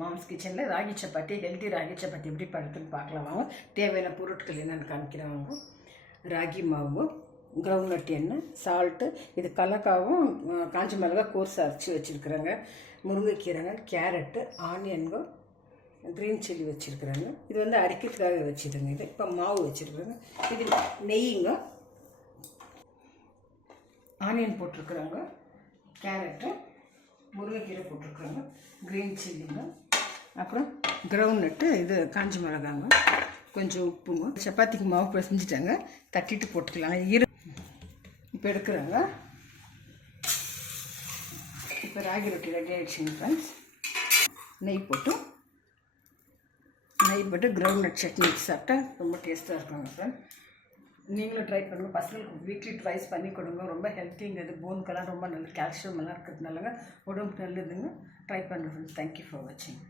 Moms கிச்சனில் ragi chapati, healthy ragi chapati எப்படி பண்ணுறதுன்னு பார்க்கலாம் வாங்க. தேவையான பொருட்கள் என்னென்னு காமிக்கிறவங்க. ராகி மாவு, கிரவுண்ட் நட் எண்ணெய், சால்ட்டு, இது கலக்காவும் காஞ்சி மிளகாய் கோர்ஸ் அரைச்சி வச்சுருக்குறாங்க, முருங்கைக்கீரைங்க, கேரட்டு, ஆனியன்கள், க்ரீன் சில்லி வச்சுருக்குறாங்க. இது வந்து அரைக்கிறதுக்காக வச்சுருங்க. இது இப்போ மாவு வச்சுருக்குறாங்க. இது நெய்யுங்க, ஆனியன் போட்டிருக்குறாங்க, கேரட்டு, முருங்கைக்கீரை போட்டிருக்குறாங்க, க்ரீன் சில்லிங்க, அப்புறம் கிரவுண்ட் நட்டு, இது காஞ்சி மிளகாங்க, கொஞ்சம் உப்புங்க. சப்பாத்திக்கு மாவு பிசைஞ்சிட்டாங்க, தட்டிட்டு போட்டுக்கலாங்க. இப்போ எடுக்கிறாங்க. இப்போ ராகி ரொட்டி ரெடி ஆகிடுச்சுங்க ஃப்ரெண்ட்ஸ். நெய் போட்டு கிரவுண்ட் நட் சட்னி வச்சு சாப்பிட்டா ரொம்ப டேஸ்ட்டாக இருக்குங்க ஃப்ரெண்ட். நீங்களும் ட்ரை பண்ணுங்கள். பசங்களுக்கு வீக்லி ட்ரைஸ் பண்ணி கொடுங்க. ரொம்ப ஹெல்த்திங்கிறது, போனுக்கெல்லாம் ரொம்ப நல்லது, கால்சியம் எல்லாம் இருக்கிறதுனாலங்க, உடம்புக்கு நல்லதுங்க. ட்ரை பண்ணுங்கள் ஃப்ரெண்ட்ஸ். தேங்க்யூ ஃபார் வாட்சிங்.